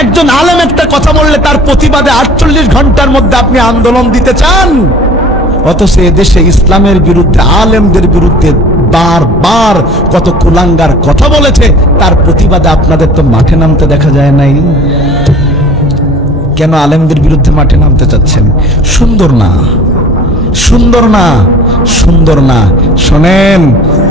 একজন আলেম একটা কথা বললে তার প্রতিবাদে 48 ঘন্টার মধ্যে আপনি আন্দোলন দিতে চান, অথচ এদেশে ইসলামের বিরুদ্ধে, আলেমদের বিরুদ্ধে বারবার কত কুলাঙ্গার কথা বলেছে, তার প্রতিবাদে আপনাদের তো মাঠে নামতে দেখা যায় নাই। কেন আলেমদের বিরুদ্ধে মাঠে নামতে চাচ্ছেন? সুন্দর না, সুন্দর না, সুন্দর না। শোনেন,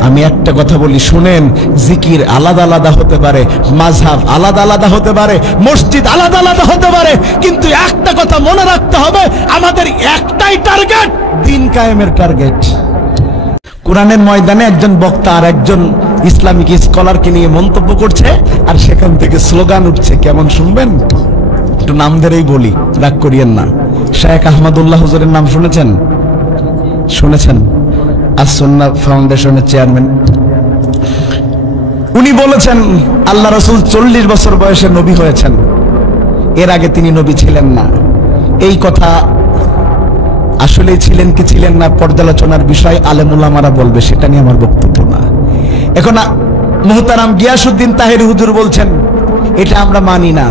আমি একটা কথা বলি, শুনেন, জিকির আলাদা আলাদা হতে পারে, মাযহাব আলাদা আলাদা হতে পারে, মসজিদ আলাদা আলাদা হতে পারে, কিন্তু একটা কথা মনে রাখতে হবে, আমাদের একটাই টার্গেট, দ্বীন কায়েমের টার্গেট। কোরআনের ময়দানে একজন বক্তা আর একজন ইসলামিক স্কলারকে নিয়ে মন্তব্য করছে, আর সেখান থেকে স্লোগান উঠছে, কেমন শুনবেন? একটু নাম ধরেই বলি, রাগ করিয়েন না। শায়েখ আহমদুল্লাহ হুজুরের নাম শুনেছেন? শুনেছেন? আস-সুন্নাহ ফাউন্ডেশনের চেয়ারম্যান। উনি বলেছেন আল্লাহ রাসূল 40 বছর বয়সে নবী হয়েছেন, এর আগে তিনি নবী ছিলেন না। এই কথা আসলে ছিলেন কি ছিলেন না পর্যালোচনার বিষয়, আলেম উলামারা বলবে, সেটা নিয়ে আমার বক্তব্য না। এখন মুহতারাম গিয়াসউদ্দিন তাহেরি হুজুর বলছেন এটা আমরা মানি না,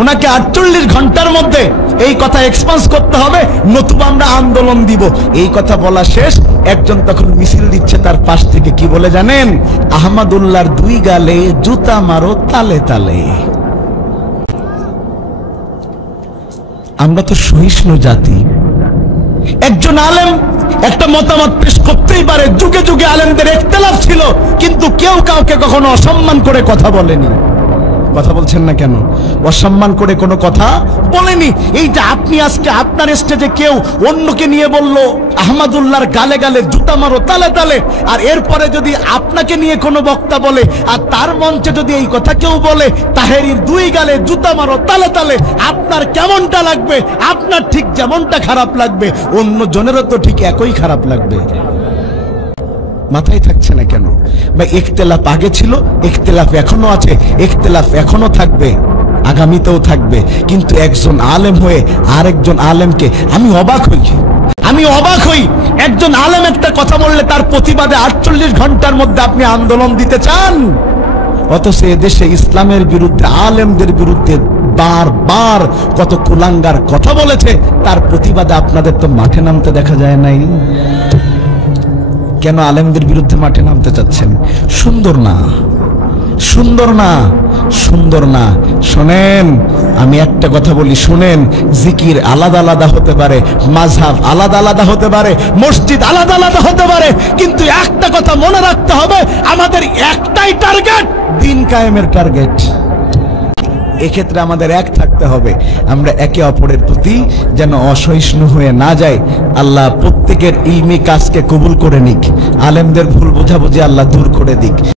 ওনাকে 48 ঘন্টার মধ্যে এই কথা এক্সপান্স করতে হবে, নতুবা আমরা আন্দোলন দিব। এই কথা বলা শেষ, একজন তখন মিছিল দিচ্ছে তার পাশ থেকে, কি বলে জানেন? আহমদুল্লাহর 2 গালে জুতা মারো তালে তালে। আমরা তো সহিষ্ণু জাতি। একজন আলেম একটা মতামত পেশ করতেই পারে, যুগে যুগে আলেমদের ইখতিলাফ ছিল, কিন্তু কেউ কাউকে কখনো অসম্মান করে কথা বলেনি। কথা বলছেন না কেন? অসম্মান করে কোনো কথা বলেনি। এইটা আপনি আজকে আপনার স্টেজে কেউ অন্যকে নিয়ে বলল আহমদুল্লাহর গালে গালে জুতা মারো তালে তালে, আর এরপরে যদি আপনাকে নিয়ে কোনো বক্তা বলে আর তার মঞ্চে যদি এই কথা কেউ বলে তাহেরির 2 গালে জুতা মারো তালে তালে, আপনার কেমনটা লাগবে? আপনার ঠিক যেমনটা খারাপ লাগবে, অন্য জনেরও তো ঠিক একই খারাপ লাগবে। মাথায় থাকছে না কেন? বা ইখতিলাফ আগে ছিল, ইখতিলাফ এখনো আছে, ইখতিলাফ এখনো থাকবে, আগামীতেও থাকবে, কিন্তু একজন আলেম হয়ে আরেকজন আলেমকে, আমি অবাক হই, একজন আলেম একটা কথা বললে তার প্রতিবাদে 48 ঘন্টার মধ্যে আপনি আন্দোলন দিতে চান, অথচ এদেশে ইসলামের বিরুদ্ধে, আলেমদের বিরুদ্ধে বারবার কত কুলাঙ্গার কথা বলেছে, তার প্রতিবাদে আপনাদের তো মাঠে নামতে দেখা যায় নাই। কেন আলেমদের বিরুদ্ধে মাঠে নামতে চাচ্ছেন? সুন্দর না, সুন্দর না, সুন্দর না। শোনেন, আমি একটা কথা বলি, শুনেন, জিকির আলাদা আলাদা হতে পারে, মাযহাব আলাদা আলাদা হতে পারে, মসজিদ আলাদা আলাদা হতে পারে, কিন্তু একটা কথা মনে রাখতে হবে, আমাদের একটাই টার্গেট, দ্বীন কায়েমের টার্গেট। এক্ষেত্রে আমাদের এক থাকতে হবে, আমরা একে অপরের প্রতি যেন অসহিষ্ণু হয়ে না যাই। আল্লাহ প্রত্যেকের ইলমি কাজকে কবুল করে নিক, আলেমদের ভুল বোঝাবুঝি আল্লাহ দূর করে দিক।